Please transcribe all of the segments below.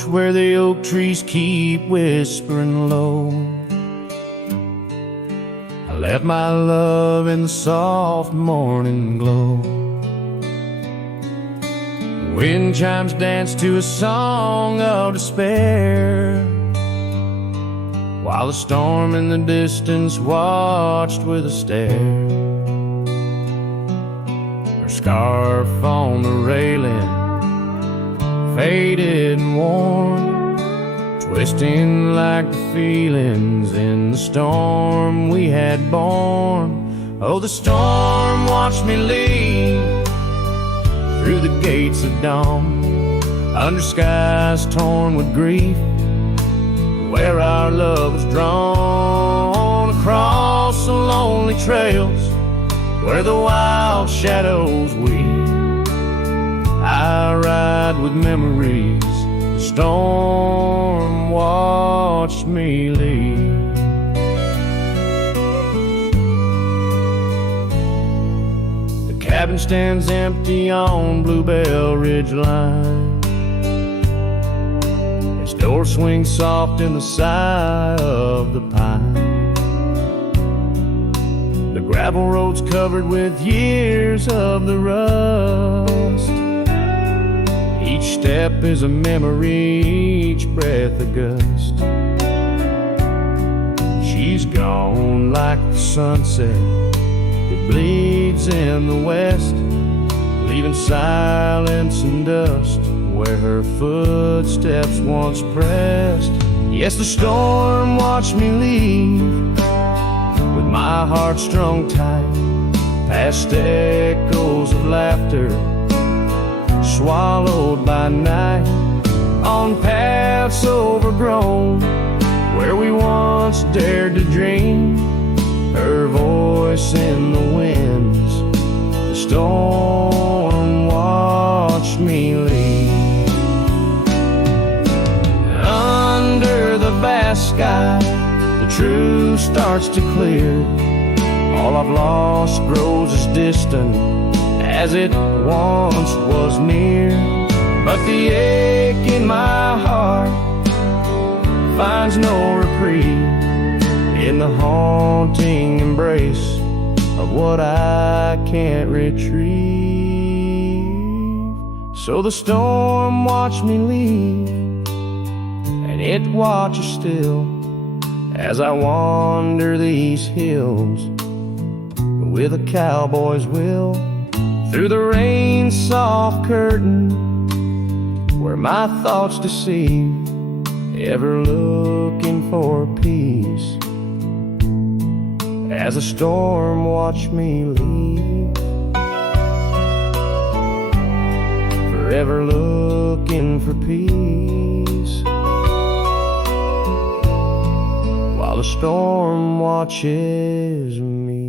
porch where the oak trees keep whispering low. I left my love in the soft morning glow. Wind chimes dance to a song of despair, while the storm in the distance watched with a stare. Her scarf on the railing, faded and worn, twisting like the feelings in the storm we had borne. Oh, the storm watched me leave through the gates of dawn, under skies torn with grief, where our love was drawn, across the lonely trails where the wild shadows weep. I ride with memories, the storm watched me leave. The cabin stands empty on Bluebell Ridge line. Its door swings soft in the sigh of the pine. The gravel road's covered with years of the rust. Each step is a memory, each breath a gust. She's gone like the sunset that bleeds in the west, leaving silence and dust where her footsteps once pressed. Yes, the storm watched me leave with my heart strung tight, past echoes of laughter swallowed by night, on paths overgrown where we once dared to dream. Her voice in the winds, the storm watched me leave. Under the vast sky, the truth starts to clear. All I've lost grows as distant as it once was near, but the ache in my heart finds no reprieve in the haunting embrace of what I can't retrieve. So the storm watched me leave, and it watches still as I wander these hills with a cowboy's will, through the rain's soft curtain where my thoughts deceive, ever looking for peace as a storm watched me leave, forever looking for peace while the storm watches me.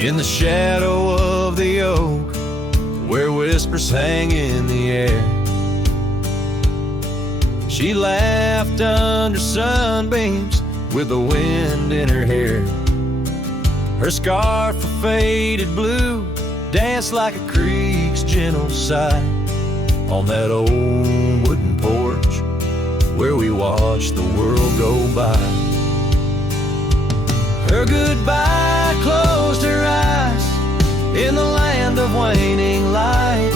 In the shadow of the oak, where whispers hang in the air, she laughed under sunbeams with the wind in her hair. Her scarf of faded blue danced like a creek's gentle sigh on that old wooden porch where we watched the world go by. Her goodbye closed her eyes in the land of waning light.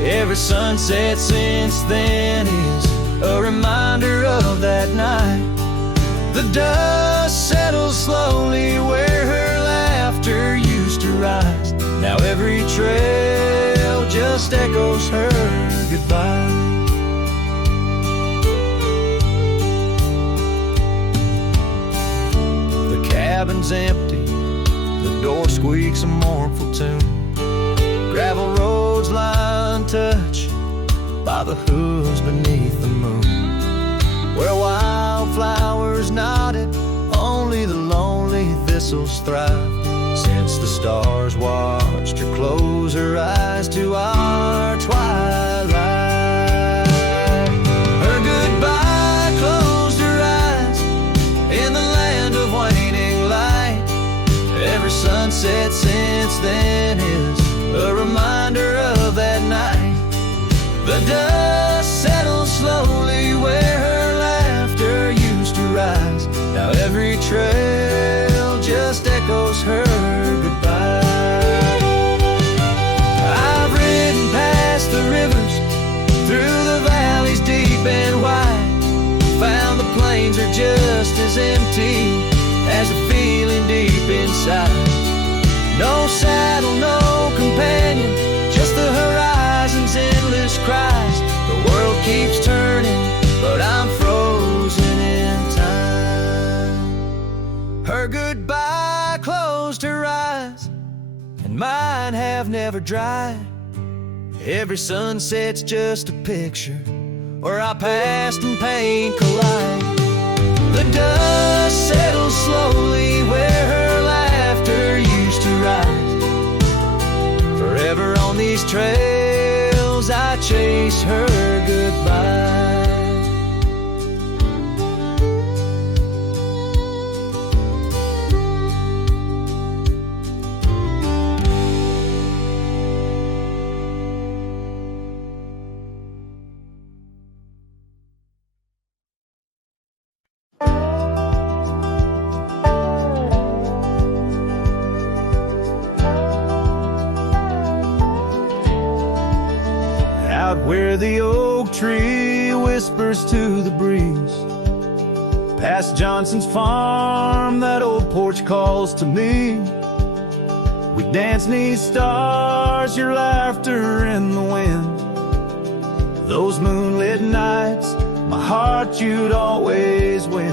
Every sunset since then is a reminder of that night. The dust settles slowly where her laughter used to rise. Now every trail just echoes her goodbye. The cabin's empty, the door squeaks a mournful tune. Gravel roads lie untouched by the hooves beneath the moon. where wildflowers nodded, only the lonely thistles thrive. Since the stars watched her close her eyes to our twilight, her goodbye closed her eyes in the land of waning light. Every sunset since then is a reminder of that night. The dust settles slowly where her laughter used to rise. Now every trail just echoes her goodbye. I've ridden past the rivers, through the valleys deep and wide, found the plains are just as empty as the feeling deep inside. No saddle, no companion, just the horizon's endless cries. The world keeps turning, but I'm frozen in time. Her goodbye closed her eyes, and mine have never dried. Every sunset's just a picture where our past and pain collide. The dust settles slowly where her laughter used to rise. Forever on these trails I chase her goodbye. Where the oak tree whispers to the breeze, past Johnson's farm, that old porch calls to me. We dance 'neath stars, your laughter in the wind. Those moonlit nights, my heart you'd always win.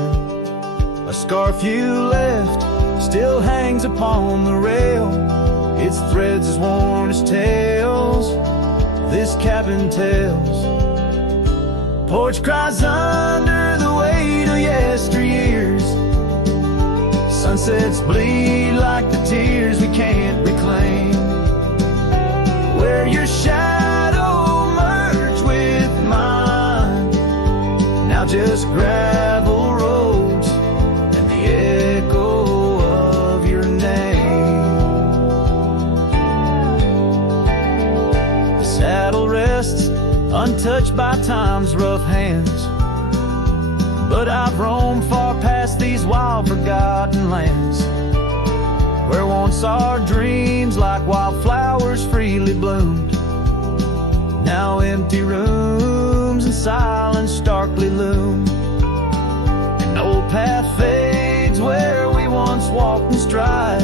A scarf you left still hangs upon the rail, its threads as worn as tales this cabin tells. Porch cries under the weight of yesteryears. Sunsets bleed like the tears we can't reclaim. Where your shadow merged with mine, now just gravel roads and the echo of your name. The saddle rests untouched by time's rough hands, but I've roamed far past these wild forgotten lands, where once our dreams like wildflowers freely bloomed. Now empty rooms and silence starkly loom. An old path fades where we once walked in stride,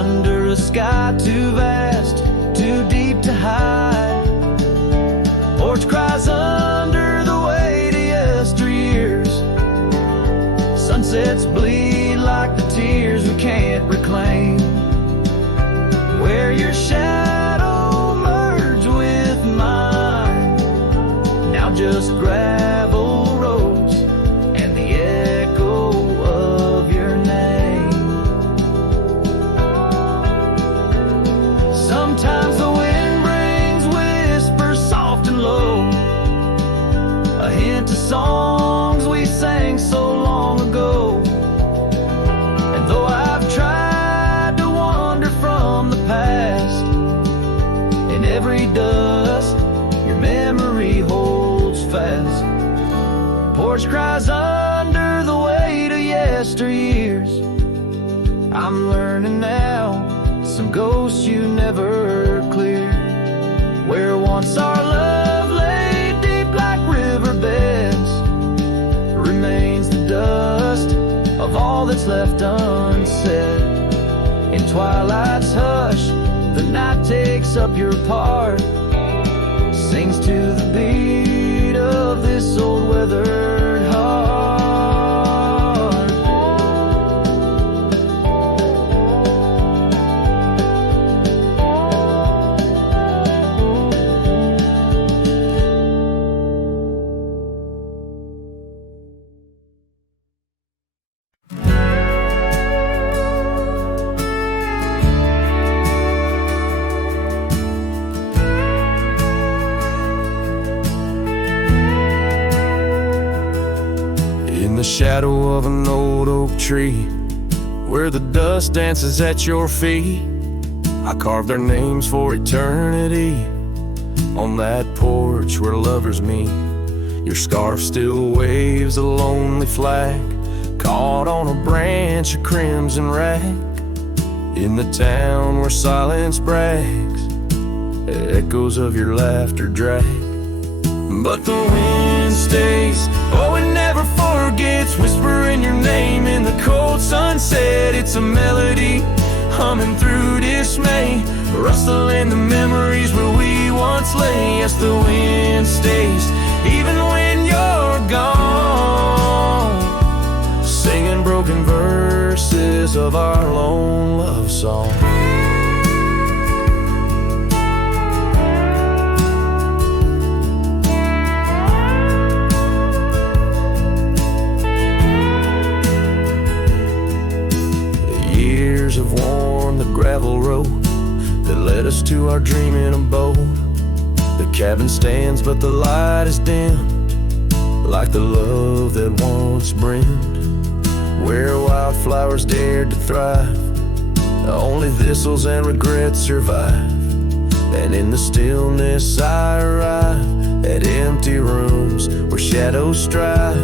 under a sky too vast, too deep to hide. Porch cries under the weight of yesteryears. Sunsets bleed like the tears we can't reclaim. Where your shadow merged with mine, now just gravel roads and the echo of your name. Sometimes the wind brings whispers soft and low, a hint of songs we sang so long ago. And though I've tried to wander from the past, in every dust your memory holds fast. Porch cries under the weight of yesteryears. I'm learning now, some ghosts you never cleared. Where once our love lay deep like riverbeds, remains the dust of all that's left unsaid. In twilight's hush, the night takes up your part, sings to the beat of this old weathered heart. shadow of an old oak tree, where the dust dances at your feet. I carved their names for eternity on that porch where lovers meet. Your scarf still waves a lonely flag, caught on a branch of crimson rag, in the town where silence brags, echoes of your laughter drag. But the wind stays, oh it never forgets, whispering your name in the cold sunset. It's a melody humming through dismay, rustling the memories where we once lay. Yes, the wind stays, even when you're gone, singing broken verses of our lone love song. Have worn the gravel road that led us to our dreaming abode. The cabin stands, but the light is dimmed, like the love that once brimmed, where wildflowers dared to thrive. Only thistles and regrets survive, and in the stillness I arrive at empty rooms where shadows strive.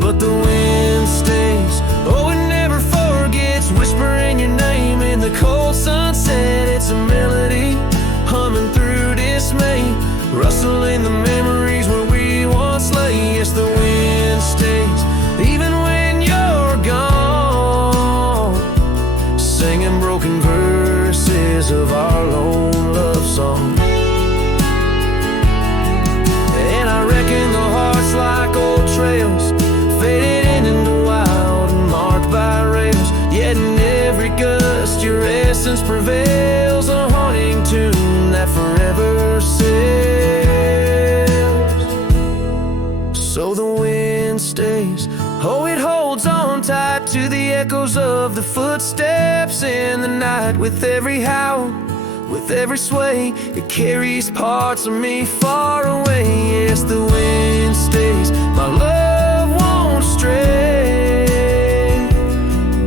But the wind stays, oh it never forgets, whispering your name in the cold sunset. It's a melody humming through dismay, rustling the memories where we once lay. Yes, the wind stays, even when you're gone, singing broken verses of our lone love song. And I reckon the heart's like old trails, faded into wild and marked by rails, yet in every gust your essence prevails, a haunting tune that forever sails. So the wind stays, oh it holds on tight to the echoes of the footsteps in the night. With every howl, with every sway, it carries parts of me far away. Yes, the wind stays, my love won't stray,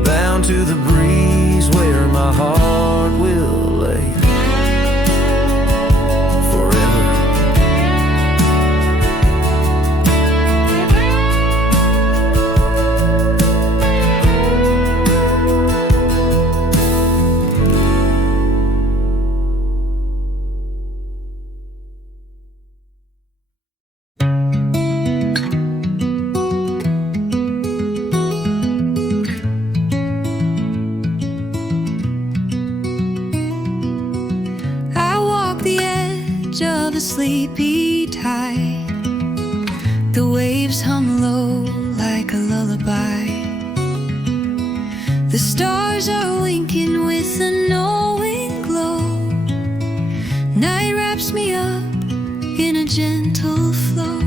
bound to the breeze where my heart will lay forever. Of a sleepy tide, the waves hum low like a lullaby. The stars are winking with a knowing glow. Night wraps me up in a gentle flow.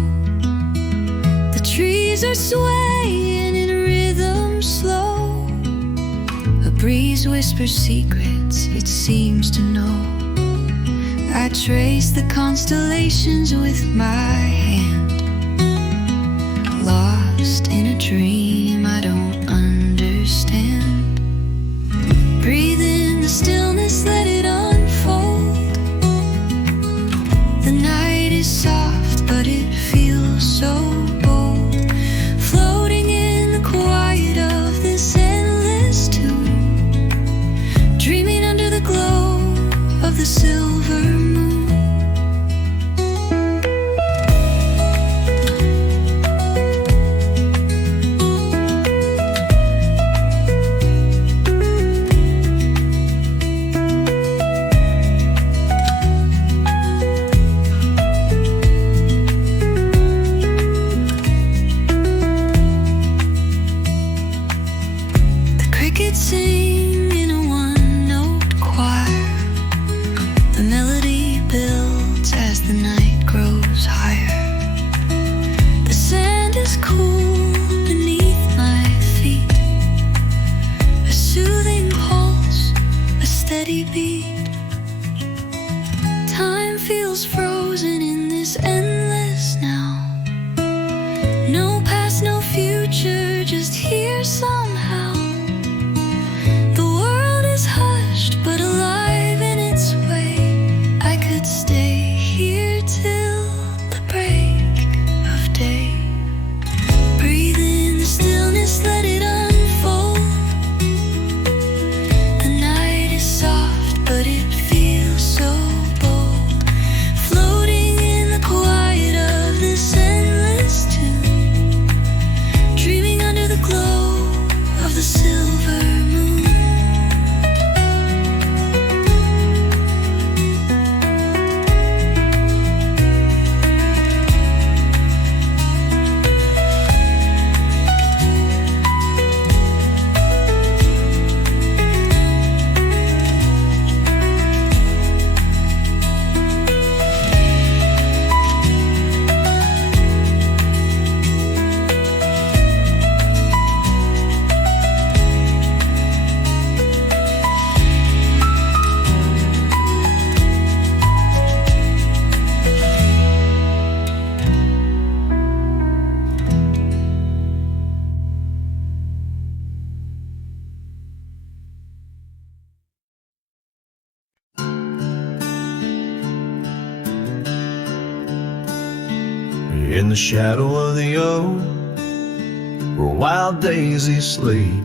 The trees are swaying in rhythm slow. A breeze whispers secrets it seems to know. I trace the constellations with my hand, lost in a dream I don't understand. Breathe in the stillness, let it unfold. The night is soft, but it feels so bold, floating in the quiet of this endless tune, dreaming under the glow of the silver moon. The crickets sing in a one-note choir. The melody builds as the night grows higher. The sand is cool beneath my feet, a soothing pulse, a steady beat. Time feels frozen in this endless now. No past, no future, silver moon. In the shadow of the oak, where wild daisies sleep,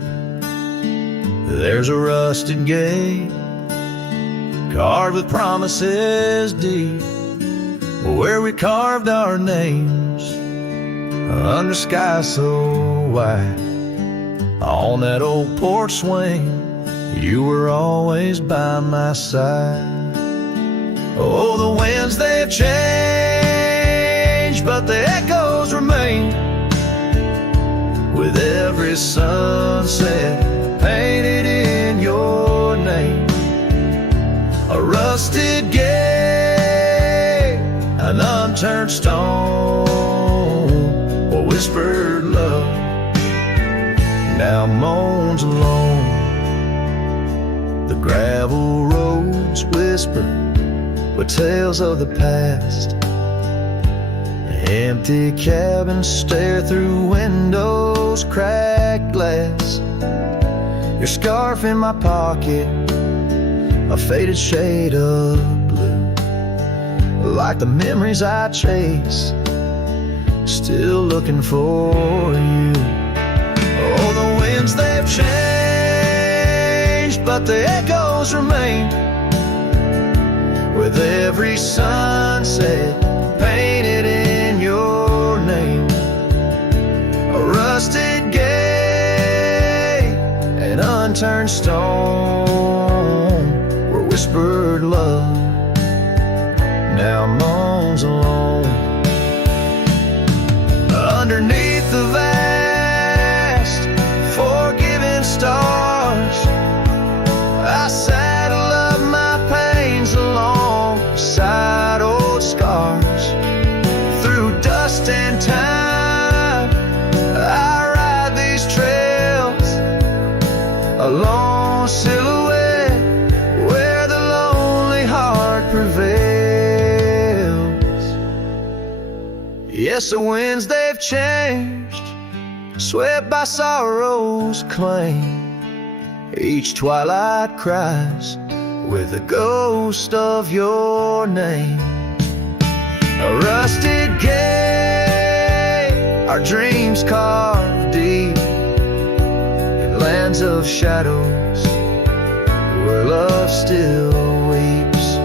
there's a rusted gate carved with promises deep, where we carved our names under sky so white. On that old porch swing, you were always by my side. Oh, the winds they've changed, but the echoes remain. With every sunset painted in your name, a rusted gate, an unturned stone, a whispered love now moans alone. The gravel roads whisper with tales of the past. Empty cabins stare through windows, cracked glass. Your scarf in my pocket, a faded shade of blue, like the memories I chase, still looking for you. Oh, the winds they've changed, but the echoes remain. With every sunset painted in your name, a rusted gate, an unturned stone, where whispered love now moans alone. Underneath the vast, forgiving stars, I saddle up my pains alongside old scars. Through dust and time, I ride these trails, a lone silhouette where the lonely heart prevails. Yes, the winds they've changed, swept by sorrow's claim. Each twilight cries with the ghost of your name. A rusted gate, our dreams carved deep in lands of shadows where love still weeps.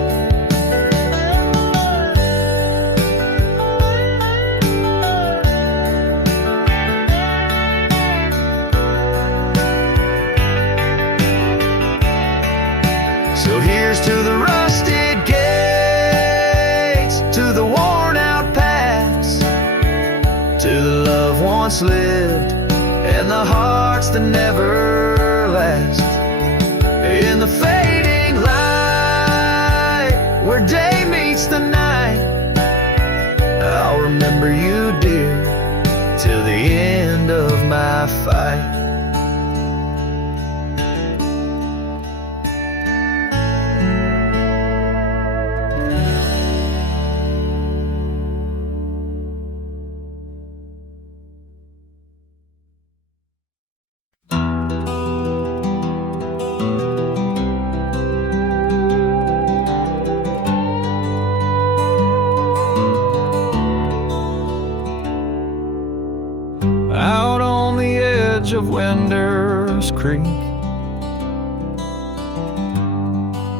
So here's to the rusted gates, to the worn out paths, to the love once lived and the hearts that never last. In the fading light, where day meets the night, I'll remember you, dear, till the end of my fight. Out on the edge of Winder's Creek,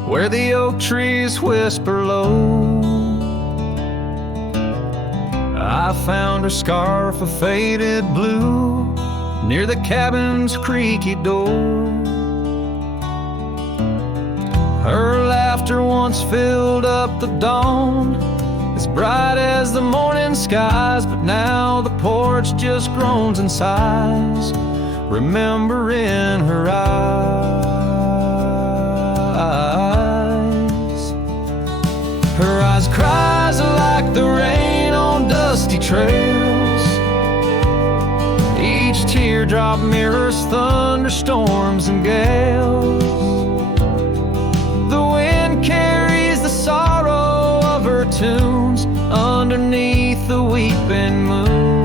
where the oak trees whisper low, I found her scarf of faded blue near the cabin's creaky door. laughter once filled up the dawn, as bright as the morning skies. But now the porch just groans and sighs, remembering her eyes. Her eyes cries like the rain on dusty trails. Each teardrop mirrors thunderstorms and gales. The wind carries the sorrow of her tunes underneath the weeping moon.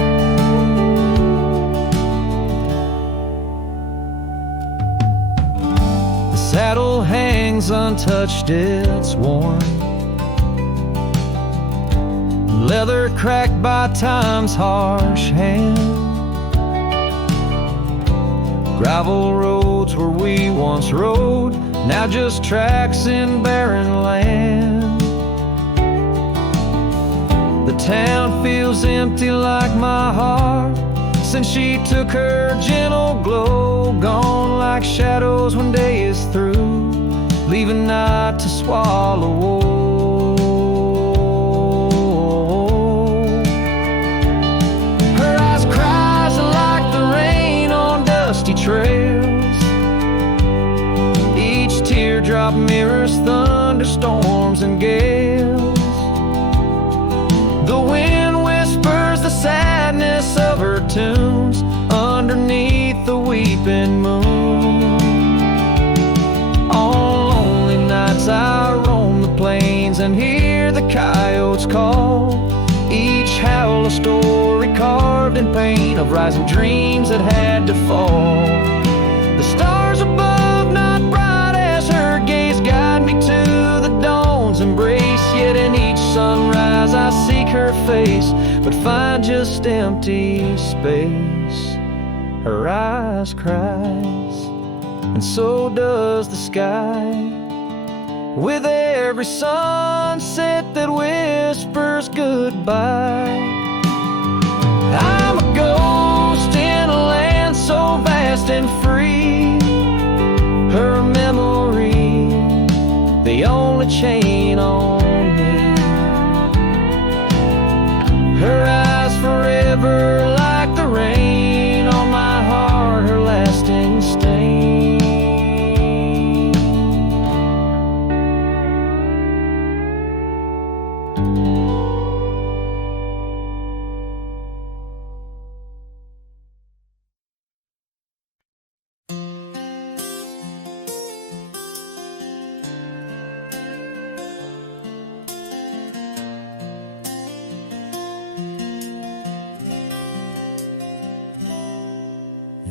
The saddle hangs untouched, it's worn, leather cracked by time's harsh hand. Gravel roads where we once rode, now just tracks in barren land. The town feels empty like my heart, since she took her gentle glow. Gone like shadows when day is through, leaving night to swallow whole. Her eyes cries like the rain on dusty trails. Each teardrop mirrors thunderstorms and gales. The wind whispers the sadness of her tunes underneath the weeping moon. On lonely nights I roam the plains and hear the coyotes call, each howl a story carved in pain of rising dreams that had to fall. The stars above, not bright as her gaze, guide me to the dawn's embrace. Yet in each sunrise I seek her face, but find just empty space. Her eyes cries, and so does the sky, with every sunset that whispers goodbye. I'm a ghost in a land so vast and free. Her memory, the only chain on me. Her eyes forever like the rain on my heart, her lasting stain.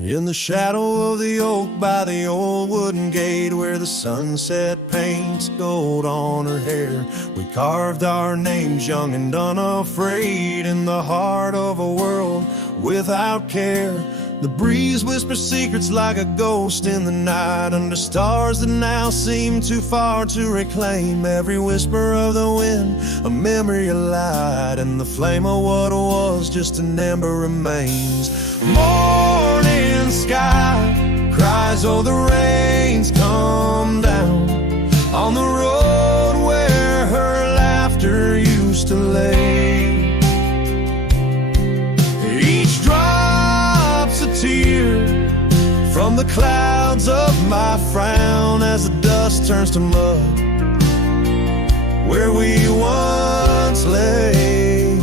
In the shadow of the oak by the old wooden gate, where the sunset paints gold on her hair, we carved our names young and unafraid in the heart of a world without care. The breeze whispers secrets like a ghost in the night, under stars that now seem too far to reclaim. Every whisper of the wind, a memory of light, and the flame of what was just an ember remains. Morning sky cries, oh the rain's come down on the road where her laughter used to lay. Each drop's a tear from the clouds of my frown, as the dust turns to mud where we once lay.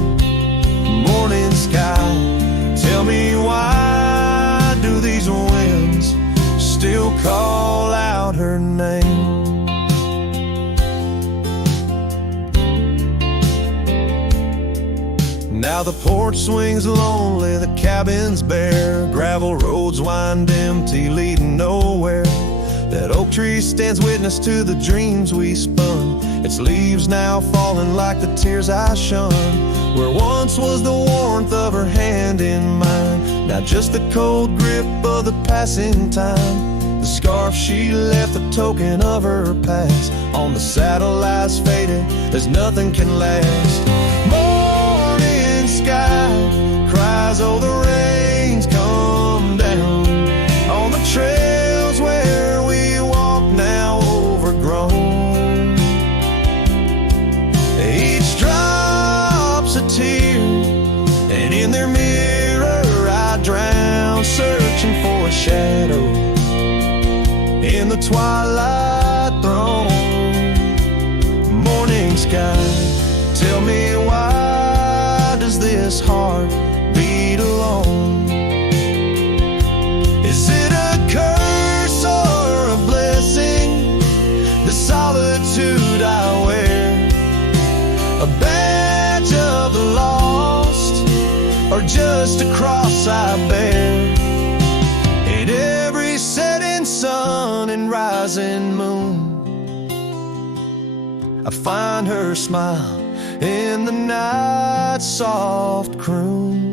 Morning sky, tell me why do these winds still call out her name? Now the porch swings lonely, the cabin's bare, gravel roads wind empty, leading nowhere. That oak tree stands witness to the dreams we spun, its leaves now falling like the tears I shun. Where once was the warmth of her hand in mine, now just the cold grip of the passing time. The scarf she left, a token of her past, on the saddle lies faded as nothing can last. Morning sky cries, oh the rain's come down on the trails where we walk now overgrown. your shadows in the twilight throne. Morning sky, tell me, why does this heart beat alone? Is it a curse or a blessing, the solitude I wear? A badge of the lost, or just a cross I bear? At every setting sun and rising moon, I find her smile in the night's soft croon.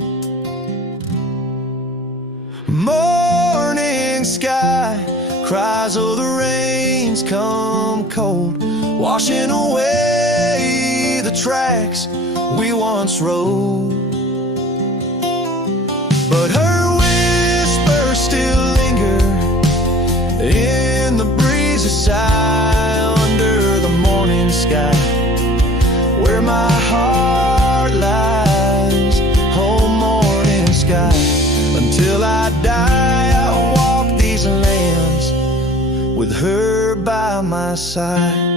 Morning sky cries, oh, the rains come cold, washing away the tracks we once rode. But her whispers still linger in the breezy sigh under the morning sky, where my heart lies. Oh, morning sky, until I die, I'll walk these lands with her by my side.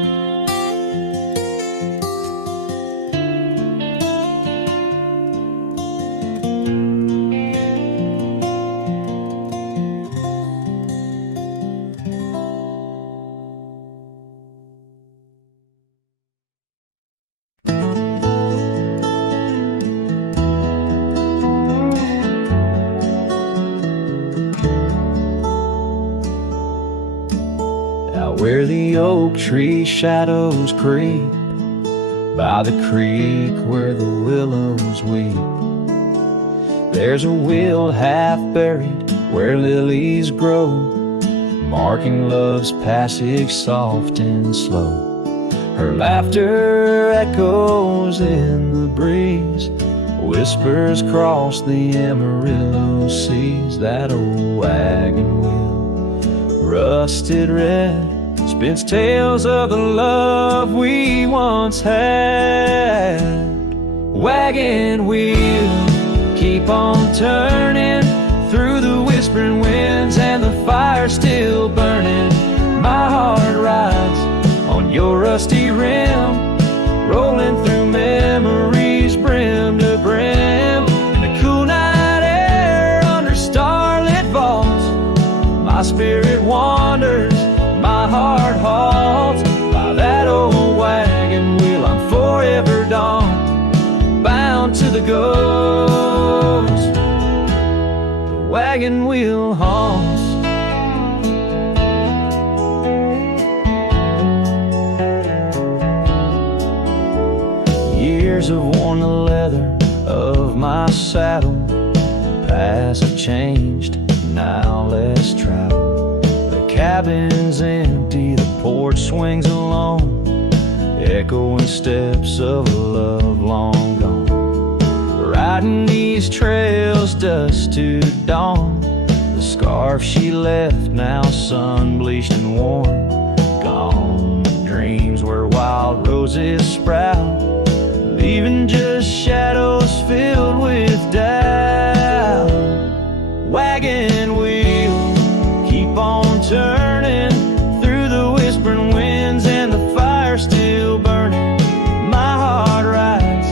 Where the oak tree shadows creep, by the creek where the willows weep, there's a wheel half buried where lilies grow, marking love's passage soft and slow. Her laughter echoes in the breeze, whispers cross the Amarillo seas. That old wagon wheel, rusted red, spins tales of the love we once had. Wagon wheel, keep on turning through the whispering winds, and the fire still burning. My heart rides on your rusty rim, rolling through memories brim to brim. In the cool night air under starlit vaults, my spirit wanders, my heart halts. By that old wagon wheel I'm forever done, bound to the ghost the wagon wheel haunts. Years have worn the leather of my saddle, paths have changed, now let's travel. The cabin's empty, the porch swings alone, echoing steps of a love long gone. Riding these trails dusk to dawn, the scarf she left now sun-bleached and worn. Gone dreams where wild roses sprout, leaving just shadows filled with doubt. Wagon wheel, keep on turning through the whispering winds, and the fire still burning. My heart rides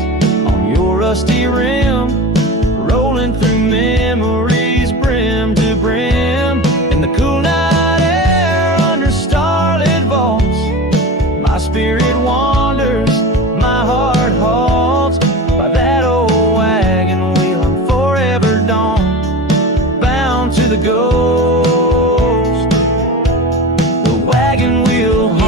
on your rusty rim, rolling through memories brim to brim. In the cool night air under starlit vaults, my spirit wanders, my heart halts. By that old wagon wheel I'm forever done, bound to the ghost the wagon wheel haunts.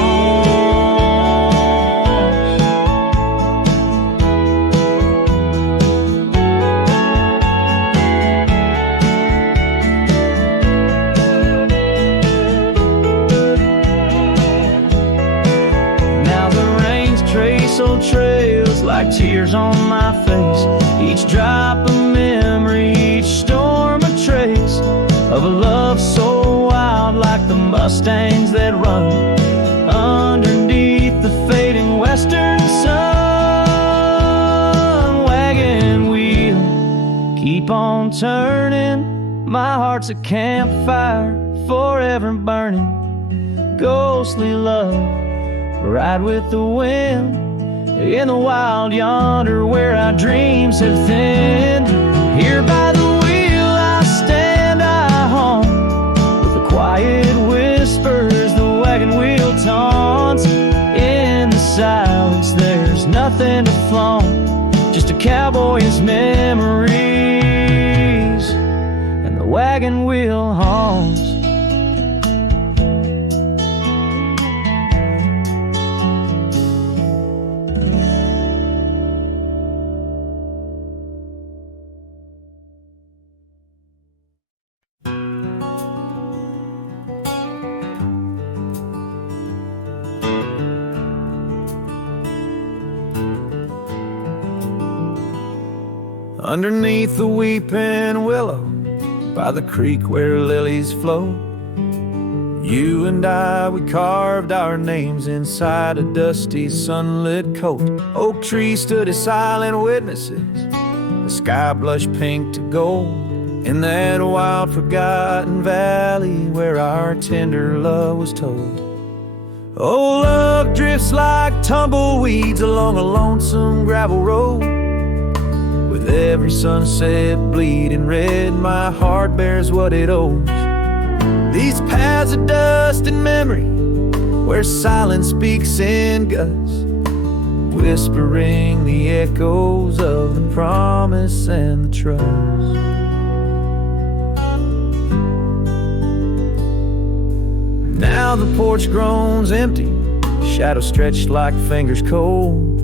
Now the rains trace old trails like tears on my face, each drop a memory, each storm a trace of a love so wild, like the mustangs that run underneath the fading western sun. Wagon wheel, keep on turning, My heart's a campfire, forever burning, ghostly love, ride with the wind. In the wild yonder where our dreams have thinned. Here by the wheel I stand, I hum, with the quiet whispers the wagon wheel taunts. In the silence there's nothing to flaunt, just a cowboy's memories, and the wagon wheel hums. Underneath the weeping willow, by the creek where lilies flow, you and I, we carved our names inside a dusty sunlit coat. Oak trees stood as silent witnesses, the sky blushed pink to gold, in that wild forgotten valley where our tender love was told. Oh, love drifts like tumbleweeds along a lonesome gravel road. With every sunset bleeding red, my heart bears what it owes. These paths of dust and memory, where silence speaks in gusts, whispering the echoes of the promise and the trust. Now the porch groans empty, shadows stretched like fingers cold.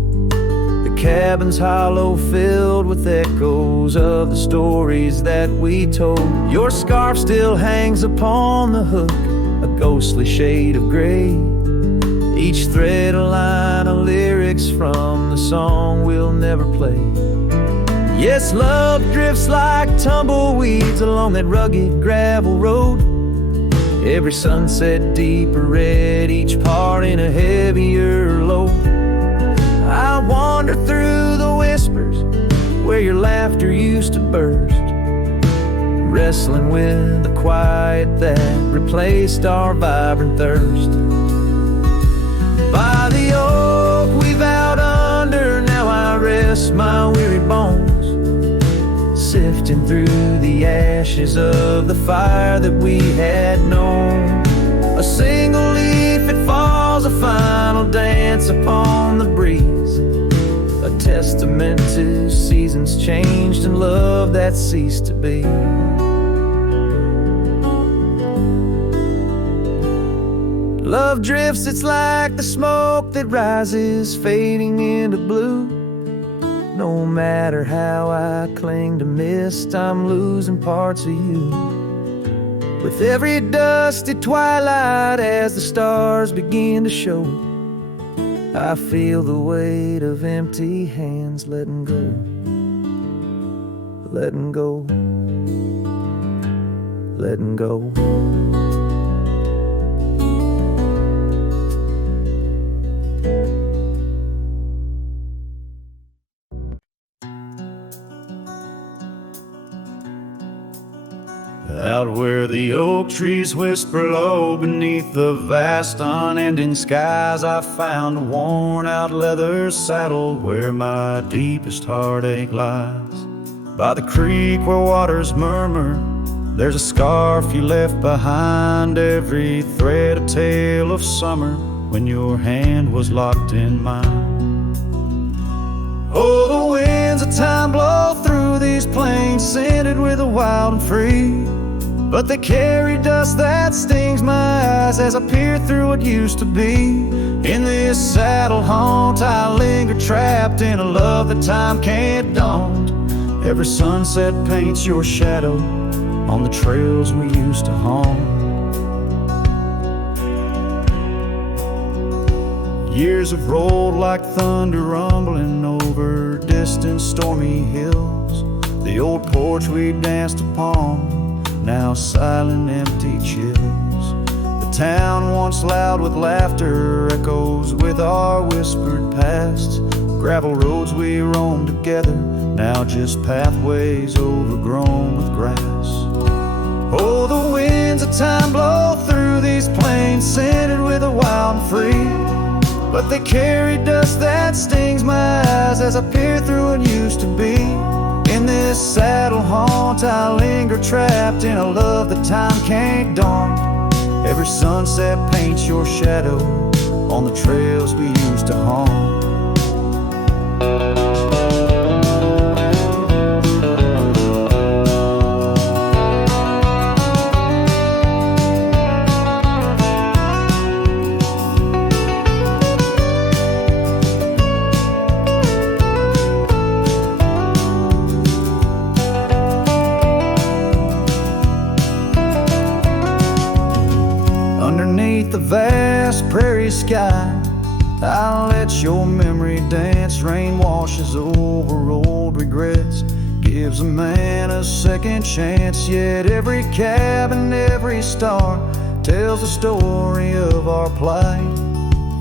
Cabin's hollow, filled with echoes of the stories that we told. Your scarf still hangs upon the hook, a ghostly shade of gray, each thread a line of lyrics from the song we'll never play. Yes, love drifts like tumbleweeds along that rugged gravel road, every sunset deeper red, each part in a heavier load. I wander through the whispers where your laughter used to burst, wrestling with the quiet that replaced our vibrant thirst. By the oak we vowed under, now I rest my weary bones, sifting through the ashes of the fire that we had known. A single leaf, it falls, a final dance upon the breeze, a testament to seasons changed and love that ceased to be. Love drifts, it's like the smoke that rises, fading into blue. No matter how I cling to mist, I'm losing parts of you. With every dusty twilight, as the stars begin to show, I feel the weight of empty hands letting go, letting go, letting go. Out where the oak trees whisper low beneath the vast unending skies, I found a worn out leather saddle where my deepest heartache lies. By the creek where waters murmur, there's a scarf you left behind, every thread a tale of summer when your hand was locked in mine. Oh, the winds of time blow through these plains, scented with the wild and free, but they carry dust that stings my eyes as I peer through what used to be. In this saddle haunt I linger, trapped in a love that time can't daunt. Every sunset paints your shadow on the trails we used to haunt. Years have rolled like thunder rumbling over distant stormy hills. The old porch we danced upon, now silent, empty chills. The town once loud with laughter echoes with our whispered past. Gravel roads we roamed together, now just pathways overgrown with grass. Oh, the winds of time blow through these plains, scented with a wild and free. But they carry dust that stings my eyes as I peer through what used to be. In this saddle haunt I linger, trapped in a love that time can't daunt. Every sunset paints your shadow on the trails we used to haunt. Underneath the vast prairie sky, I'll let your memory dance. Rain washes over old regrets, gives a man a second chance. Yet every cabin, every star tells the story of our plight.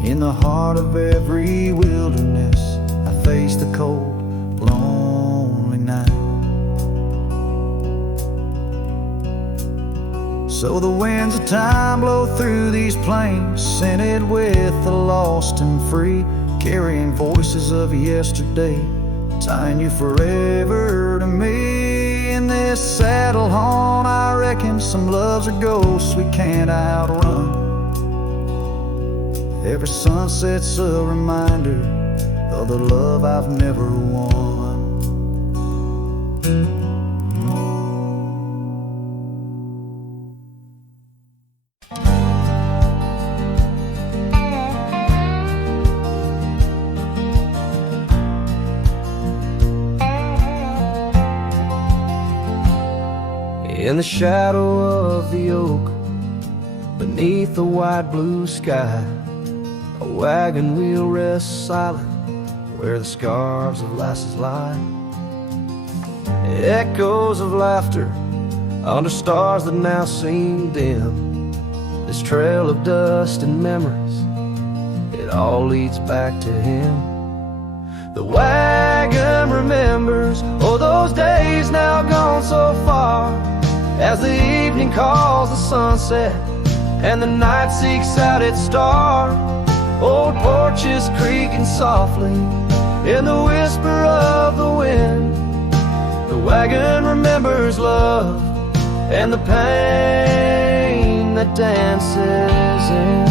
In the heart of every wilderness, I face the cold, lonely night. So the winds of time blow through these plains, scented with the lost and free, carrying voices of yesterday, tying you forever to me. In this saddle haunt, I reckon some loves are ghosts we can't outrun. Every sunset's a reminder of the love I've never won. In the shadow of the oak, beneath the wide blue sky, a wagon wheel rests silent where the scarves of lasses lie. Echoes of laughter under stars that now seem dim. This trail of dust and memories, it all leads back to him. The wagon remembers, oh, those days now gone so far, as the evening calls the sunset and the night seeks out its star. Old porches creaking softly in the whisper of the wind. The wagon remembers love and the pain that dances in.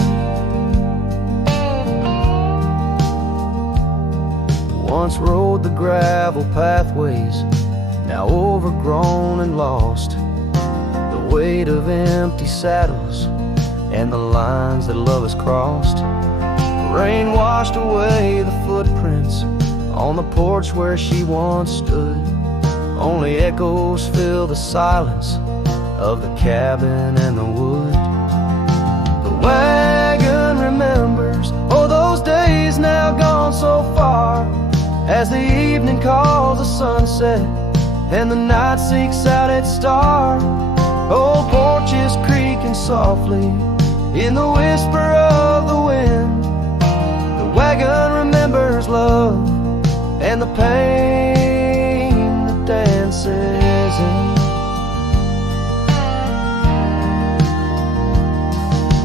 Once rode the gravel pathways, now overgrown and lost. The weight of empty saddles and the lines that love has crossed. The rain washed away the footprints on the porch where she once stood. Only echoes fill the silence of the cabin and the wood. The wagon remembers, oh, those days now gone so far, as the evening calls the sunset and the night seeks out its star. Old porches creaking softly in the whisper of the wind. The wagon remembers love and the pain that dances in.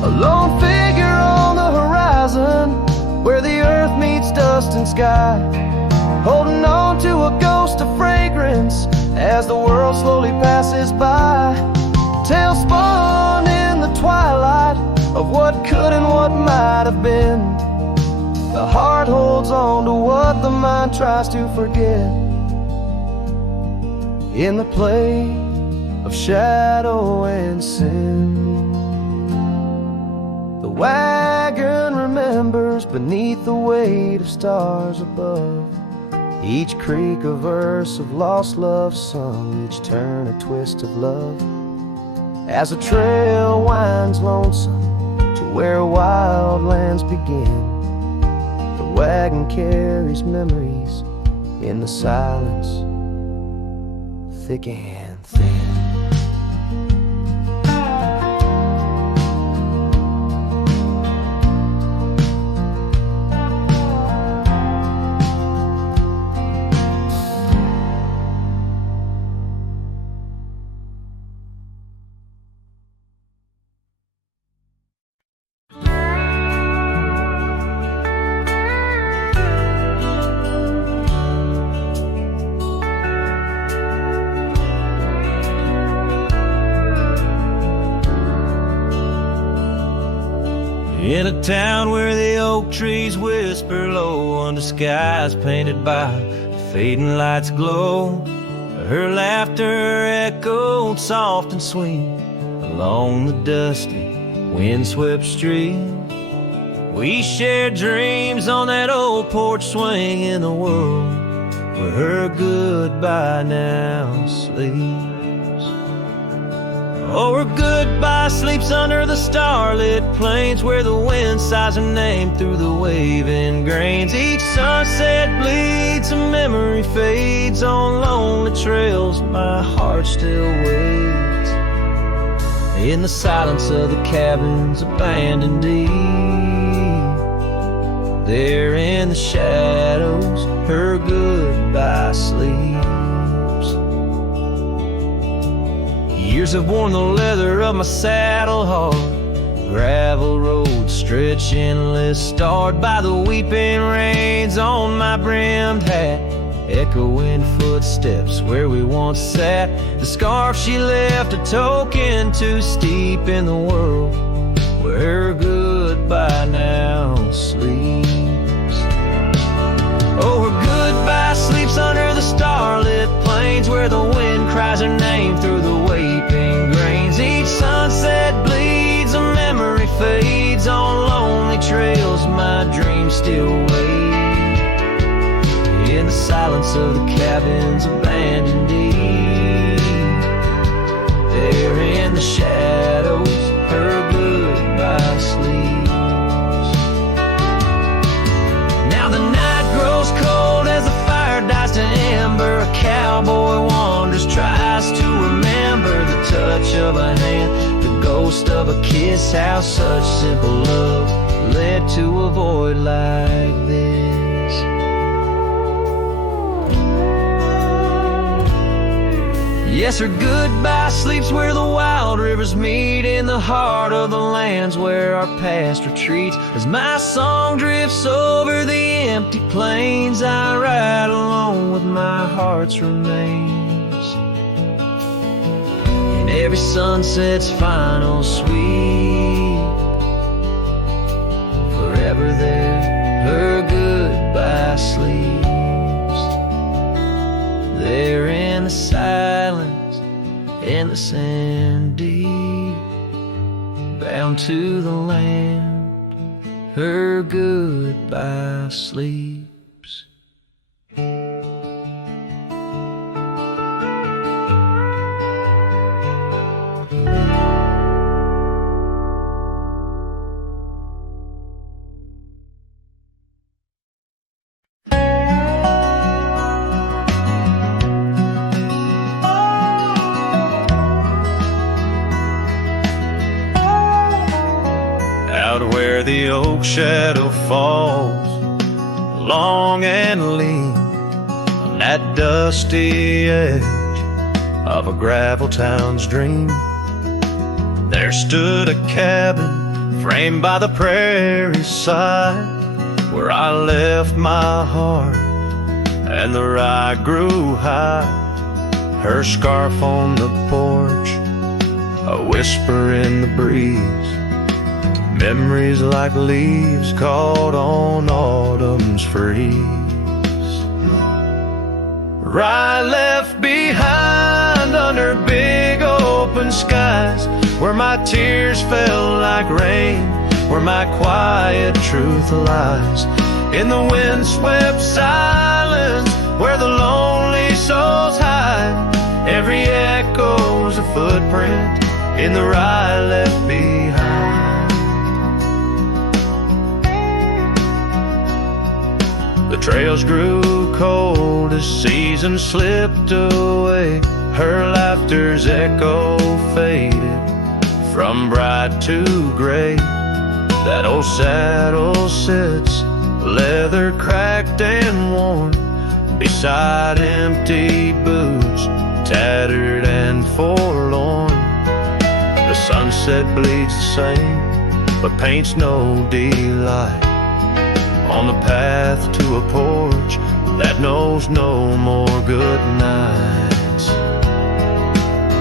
A lone figure on the horizon where the earth meets dust and sky, holding on to a ghost of fragrance as the world slowly passes by. Tales spun in the twilight of what could and what might have been. The heart holds on to what the mind tries to forget. In the play of shadow and sin, the wagon remembers beneath the weight of stars above. Each creak a verse of lost love sung, each turn a twist of love. As the trail winds lonesome to where wild lands begin, the wagon carries memories in the silence, thick and thin. In a town where the oak trees whisper low under skies painted by fading lights glow, her laughter echoed soft and sweet along the dusty, windswept street. We shared dreams on that old porch swing in a world where her goodbye now sleeps. Oh, her goodbye sleeps under the starlit plains where the wind sighs her name through the waving grains. Each sunset bleeds, a memory fades on lonely trails. My heart still waits in the silence of the cabins abandoned deep. There in the shadows, her goodbye sleeps. Years have worn the leather of my saddle hard, gravel roads stretch endless, starred by the weeping rains on my brimmed hat, echoing footsteps where we once sat. The scarf she left a token too steep in the world where her goodbye now sleeps. Oh, her goodbye sleeps under the starlit plains where the wind cries her name through the waving grains. Each sunset bleeds, a memory fades on lonely trails. My dreams still wait in the silence of the cabins abandoned deep. There in the shadows, her goodbye sleeps. Now the night grows cold as the fire dies to ember. A cowboy wanders, tries to remember the touch of a hand, the ghost of a kiss, how such simple love led to a void like this. Yes, her goodbye sleeps where the wild rivers meet, in the heart of the lands where our past retreats. As my song drifts over the empty plains, I ride alone with my heart's remains. And every sunset's final sweep, forever there, her goodbye sleeps. There in the silence, in the sand deep, bound to the land, her goodbye sleeps. Where the oak shadow falls, long and lean, on that dusty edge of a gravel town's dream, there stood a cabin framed by the prairie side, where I left my heart and the rye grew high. Her scarf on the porch, a whisper in the breeze, memories like leaves caught on autumn's freeze. Rye left behind under big open skies, where my tears fell like rain, where my quiet truth lies. In the windswept silence, where the lonely souls hide, every echo's a footprint in the rye left behind. The trails grew cold as seasons slipped away. Her laughter's echo faded from bright to gray. That old saddle sits, leather cracked and worn, beside empty boots, tattered and forlorn. The sunset bleeds the same, but paints no delight on the path to a porch that knows no more good nights.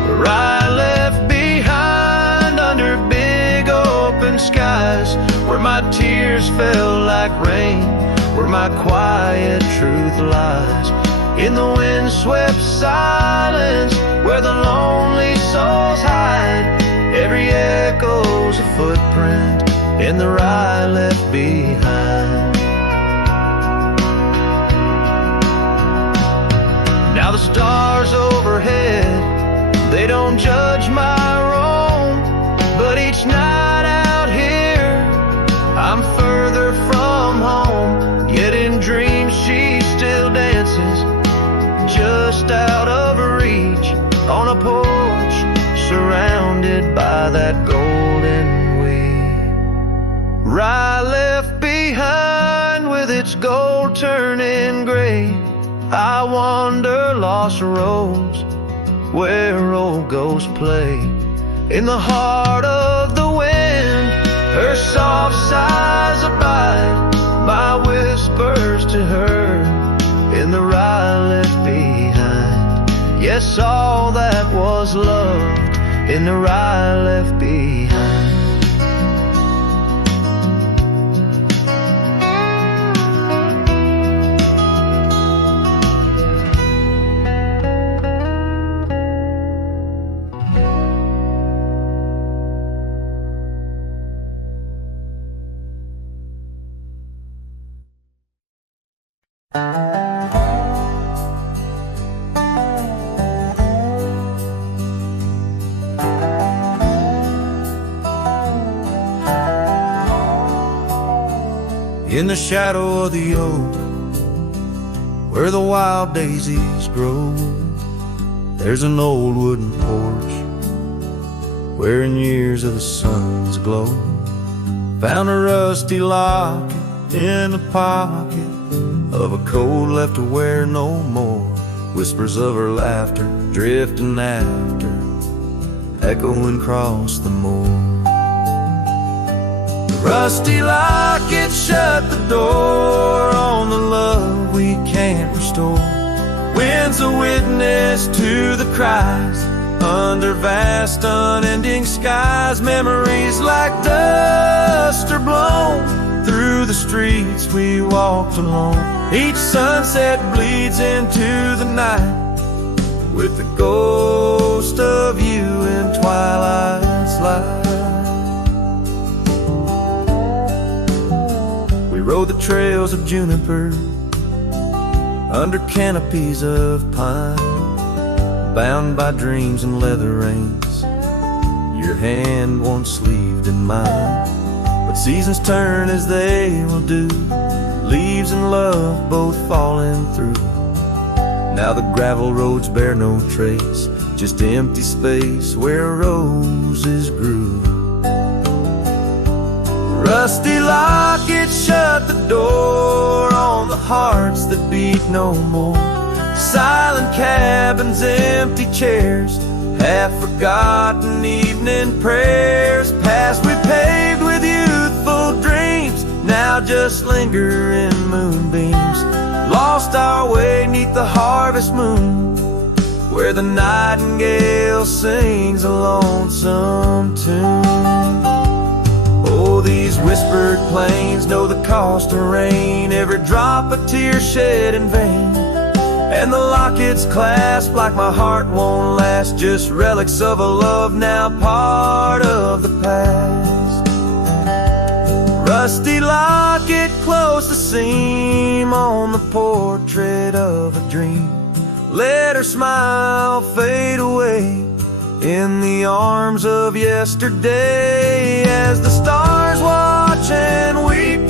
Rye left behind under big open southern skies, where my tears fell like rain, where my quiet truth lies. In the windswept silence, where the lonely souls hide, every echo's a footprint in the rye left behind. Now the stars overhead, they don't judge my wrong, but each night out here, I'm further from home. Yet in dreams she still dances, just out of reach, on a porch, surrounded by that golden wheat. Rye left behind with its gold turning gray, I wander lost roads where old ghosts play. In the heart of the wind, her soft sighs abide, my whispers to her in the rye left behind. Yes, all that was loved in the rye left behind. In the shadow of the oak, where the wild daisies grow, there's an old wooden porch where in years of the sun's glow, found a rusty locket in the pocket of a coat left to wear no more. Whispers of her laughter drifting after, echoing across the moor. Rusty locket shut the door on the love we can't restore. Wind's a witness to the cries under vast unending skies. Memories like dust are blown through the streets we walked alone. Each sunset bleeds into the night with the ghost of you in twilight's light. Rode the trails of juniper under canopies of pine, bound by dreams and leather reins, your hand once sleeved in mine. But seasons turn as they will do, leaves and love both falling through. Now the gravel roads bear no trace, just empty space where roses grew. Rusty locket shut the door on the hearts that beat no more. Silent cabins, empty chairs, half-forgotten evening prayers. Past we paved with youthful dreams, now just linger in moonbeams. Lost our way neath the harvest moon, where the nightingale sings a lonesome tune. Oh, these whispered plains know the cost of rain, every drop a tear shed in vain. And the locket's clasp like my heart won't last, just relics of a love now part of the past. Rusty locket close the seam on the portrait of a dream. Let her smile fade away in the arms of yesterday, as the stars watch and weep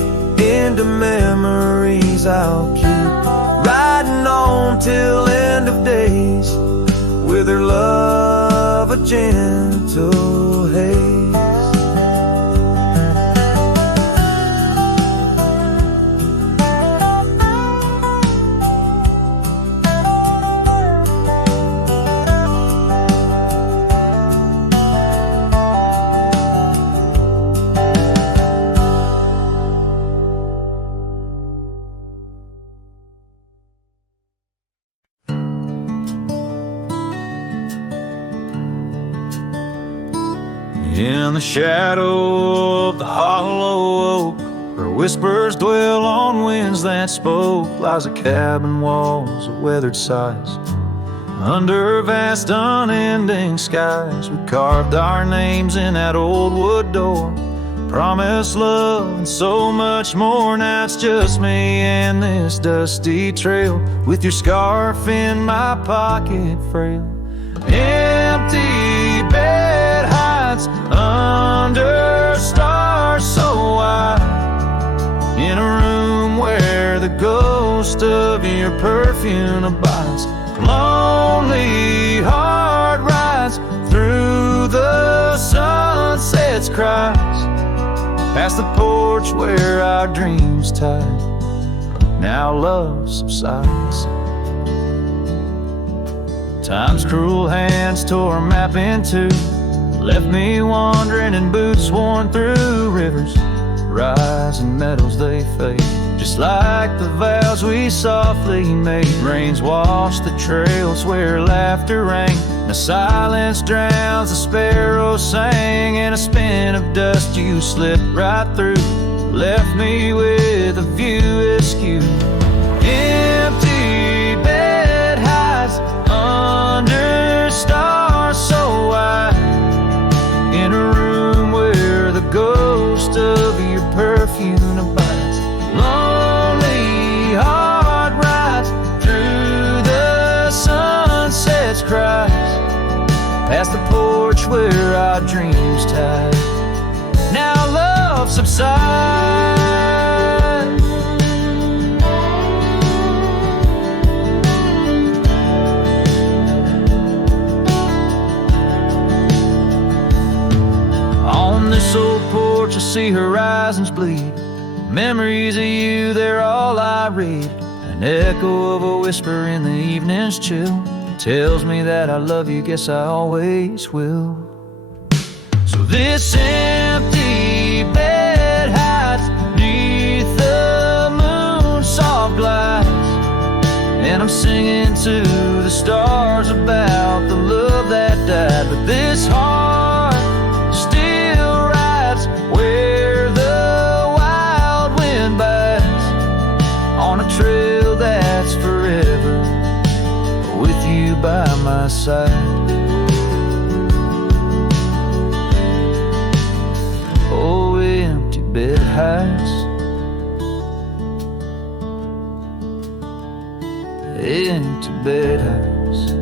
into memories I'll keep, riding on till end of days with her love a gentle haze. In the shadow of the hollow oak, where whispers dwell on winds that spoke, lies a cabin walls of weathered sighs. Under vast unending skies, we carved our names in that old wood door. Promised love and so much more. Now it's just me and this dusty trail, with your scarf in my pocket frail. Empty bed hides under stars so wide, in a room where the ghost of your perfume abides. Lonely heart rides through the sunset's cries, past the porch where our dreams tied. Now love subsides. Time's cruel hands tore a map in two, left me wandering in boots worn through. Rivers rise and meadows they fade, just like the vows we softly made. Rains wash the trails where laughter rang, the silence drowns the sparrows sang. In a spin of dust you slipped right through, left me with a view askew. Empty bed hides under stars so wide, in a room where the ghost of your perfume abides. Lonely heart rides through the sunset's cries, past the porch where our dreams tied. Now love subsides. On this old porch I see horizons bleed, memories of you, they're all I read. An echo of a whisper in the evening's chill tells me that I love you, guess I always will. So this empty bed hides neath the moon's soft lights, and I'm singing to the stars about the love that died. But this heart still rides where the wild wind bites, on a trail that's forever with you by my side. Oh, empty bed hides, empty bed hides.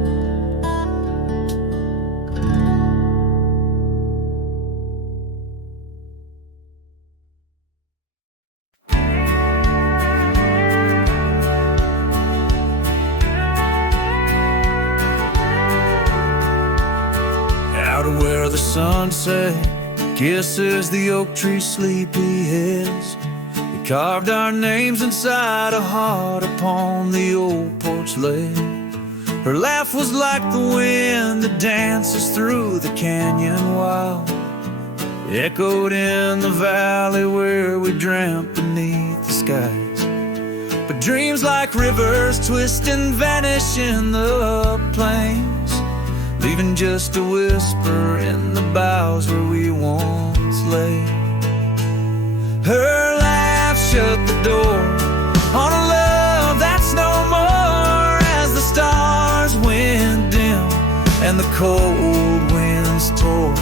Out of where the sunset kisses the oak tree sleepy heads, we carved our names inside a heart upon the old porch lid. Her laugh was like the wind that dances through the canyon wild, echoed in the valley where we dreamt beneath the skies. But dreams like rivers twist and vanish in the plains, leaving just a whisper in the boughs where we once lay. Her laugh shut the door on a love that's no more, as the stars went dim and the cold winds tore.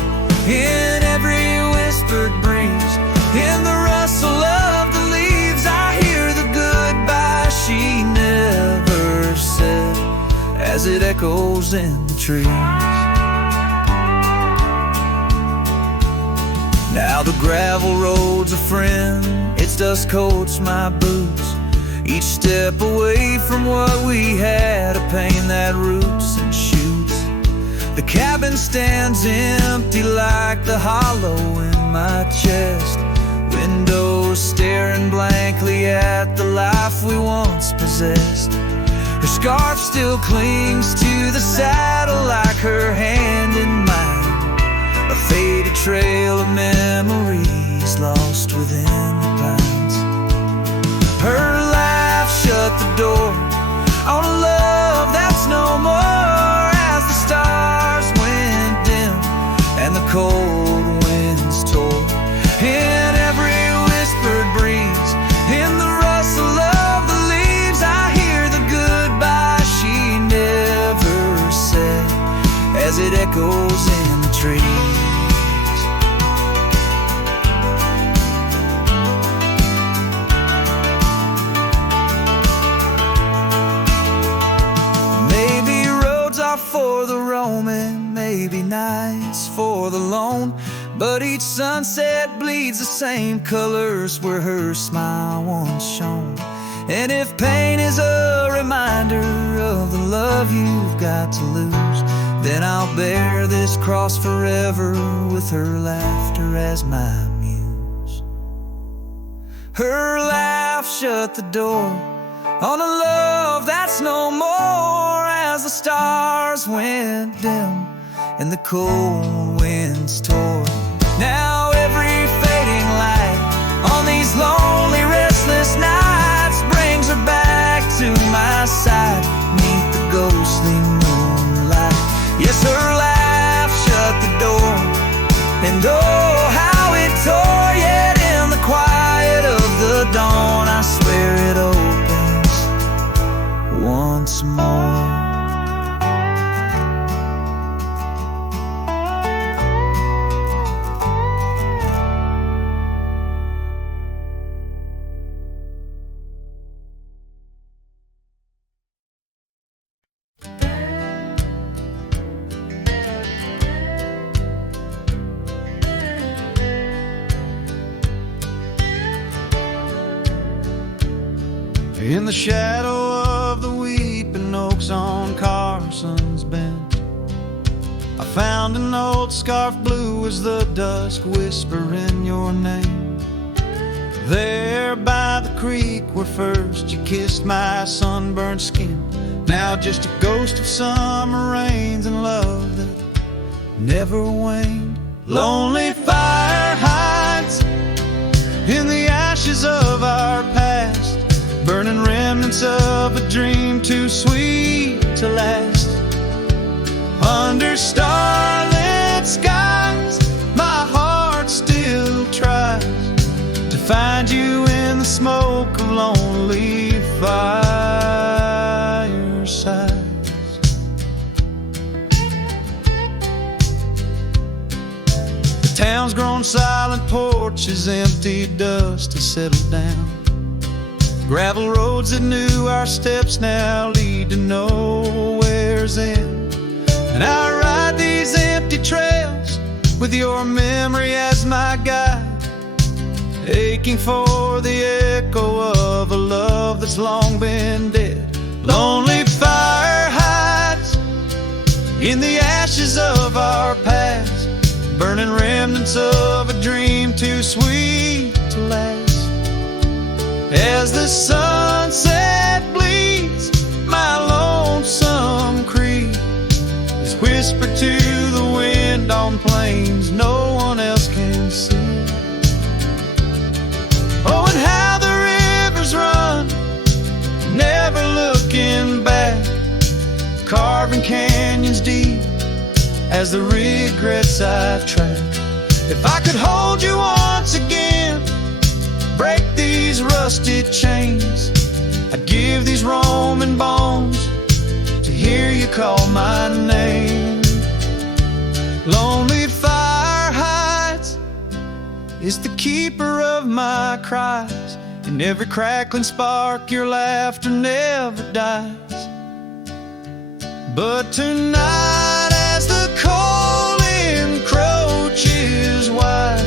In every whispered breeze, in the rustle of the leaves, I hear the goodbye she never said as it echoes in the trees. Now the gravel road's a friend, its dust coats my boots, each step away from what we had, a pain that roots and shoots. The cabin stands empty like the hollow in my chest, windows staring blankly at the life we once possessed. Her scarf still clings to the saddle like her hand in mine, a faded trail of memories lost within the pines. Her laugh shut the door on a love that's no more, as the stars went dim and the cold wind echoes in the trees. Maybe roads are for the roaming, maybe nights for the lone, but each sunset bleeds the same colors where her smile once shone. And if pain is a reminder of the love you've got to lose, then I'll bear this cross forever with her laughter as my muse. Her laugh shut the door on a love that's no more, as the stars went dim and the cold winds tore. Now every fading light on these lonely, restless nights brings her back to my side, neath the ghostly moonlight. Yes, her laugh shut the door, and oh, how it tore. Yet in the quiet of the dawn, I swear it opens once more. In the shadow of the weeping oaks on Carson's Bend, I found an old scarf blue as the dusk whispering your name. There by the creek where first you kissed my sunburned skin, now just a ghost of summer rains and love that never waned. Lonely fire hides in the ashes of our past, burning remnants of a dream too sweet to last. Under starlit skies, my heart still tries to find you in the smoke of lonely firesides. The town's grown silent, porches empty, dust has settled down. Gravel roads that knew our steps now lead to nowhere's end. And I ride these empty trails with your memory as my guide, aching for the echo of a love that's long been dead. Lonely fire hides in the ashes of our past, burning remnants of a dream too sweet to last. As the sunset bleeds, my lonesome creed is whispered to the wind on plains no one else can see. Oh, and how the rivers run, never looking back, carving canyons deep as the regrets I've tracked. If I could hold you once again, break these rusted chains, I'd give these Roman bones to hear you call my name. Lonely fire hides is the keeper of my cries. In every crackling spark your laughter never dies. But tonight as the cold encroaches wide,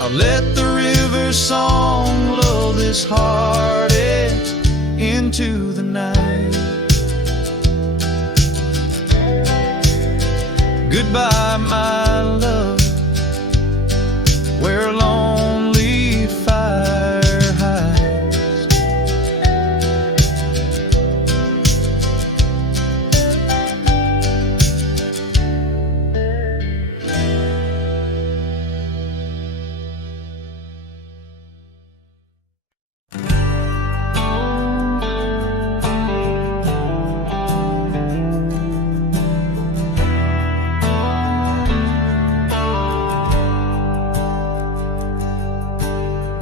I'll let the river's song lull this heartache into the night. Goodbye, my love, where lonely fire hides.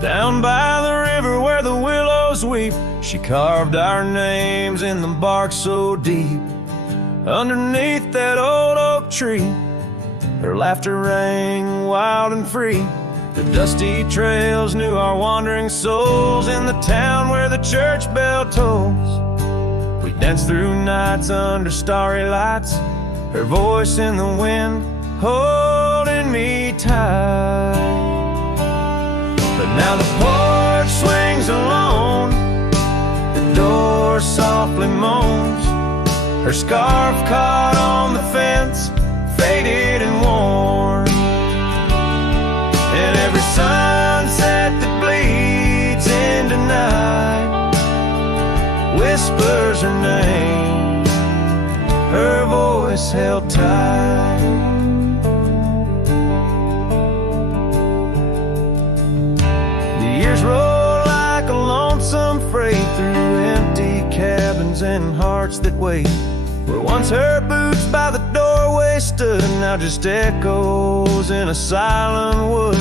Down by the river where the willows weep, she carved our names in the bark so deep. Underneath that old oak oak tree. Their laughter rang wild and free. The dusty trails knew our wandering souls in the town where the church bell tolls. We danced through nights under starry lights, her voice in the wind holding me tight. But now the porch swings alone, the door softly moans, her scarf caught on the fence, faded and worn. And every sunset that bleeds into night whispers her name, her voice held tight. The years roll like a lonesome freight through empty cabins and hearts that wait. Where once her boots by the doorway stood, now just echoes in a silent wood.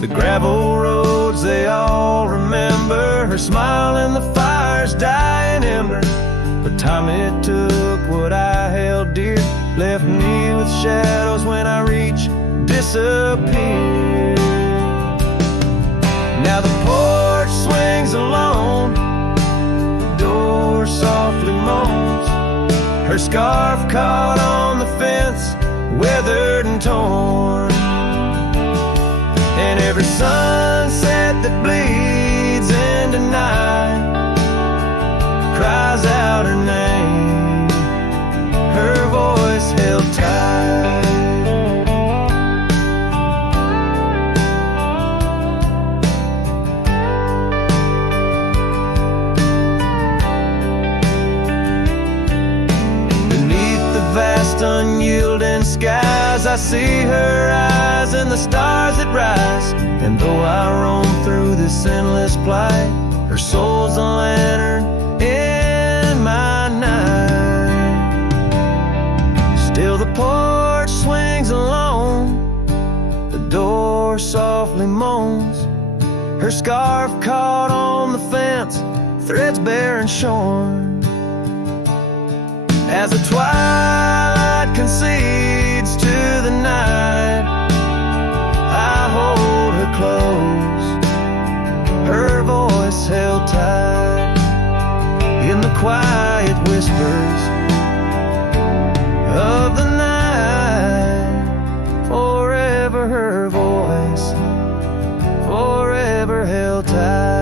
The gravel roads they all remember, her smile in the fire's dying ember. But time it took what I held dear, left me with shadows when I reach disappear. Now the porch swings alone, the door softly moans, her scarf caught on the fence, weathered and torn. And every sunset that bleeds into night cries out her name, her voice held tight. Vast unyielding skies, I see her eyes and the stars that rise. And though I roam through this endless plight, her soul's a lantern in my night. Still the porch swings alone, the door softly moans, her scarf caught on the fence, threads bare and shorn. As the twilight concedes to the night, I hold her close, her voice held tight. In the quiet whispers of the night, forever her voice, forever held tight.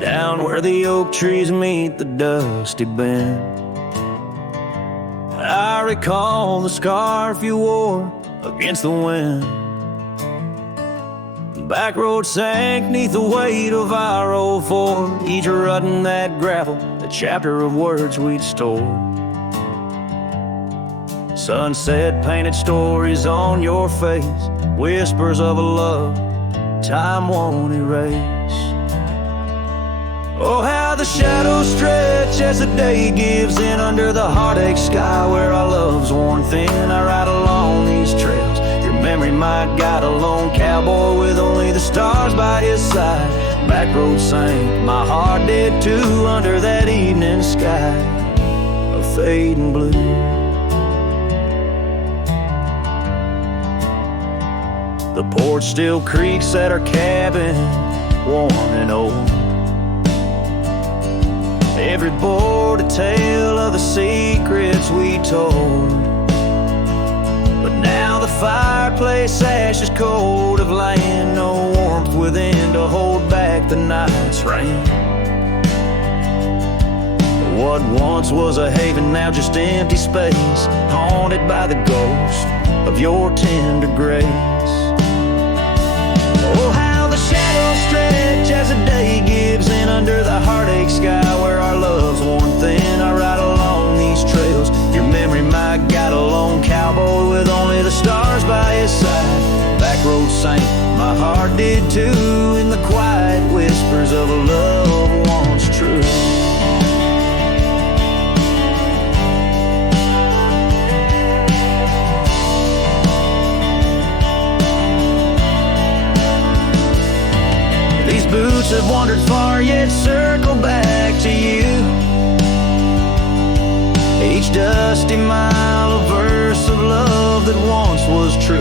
Down where the oak trees meet the dusty bend, I recall the scarf you wore against the wind. The back road sank neath the weight of our old Ford, each rut in that gravel, a chapter of words we'd stored. Sunset painted stories on your face, whispers of a love time won't erase. Oh, how the shadows stretch as the day gives in under the heartache sky where our love's worn thin. I ride along these trails, your memory my guide, a lone cowboy with only the stars by his side. Back road sank, my heart did too, under that evening sky of fading blue. The porch still creaks at our cabin, worn and old. Every board a tale of the secrets we told. But now the fireplace ash is cold of land, no warmth within to hold back the night's rain. What once was a haven, now just empty space, haunted by the ghost of your tender grace. Oh, how the shadows stretch as the day gives in under the heartache sky where our love's worn thin. I ride along these trails, your memory my guide, a lone cowboy with only the stars by his side. sank, my heart did too, in the quiet whispers of a love once true. These boots have wandered far, yet circle back to you. Each dusty mile, a verse of love that once was true.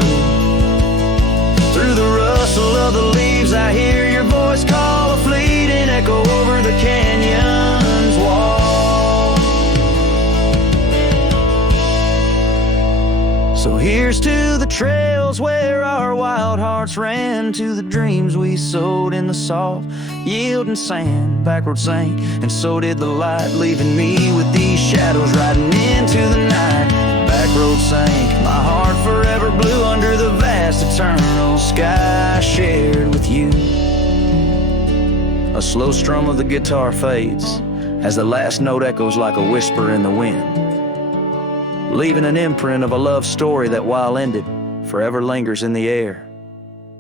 Through the rustle of the leaves, I hear your voice call, a fleeting echo over the canyon's wall. So here's to the trails where our wild hearts ran, to the dreams we sowed in the soft yielding sand. Backroad sank, and so did the light, leaving me with these shadows riding into the night. Backroad sank, my heart forever blue under the vast eternal sky shared with you. A slow strum of the guitar fades as the last note echoes like a whisper in the wind, leaving an imprint of a love story that, while ended, forever lingers in the air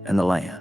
and the land.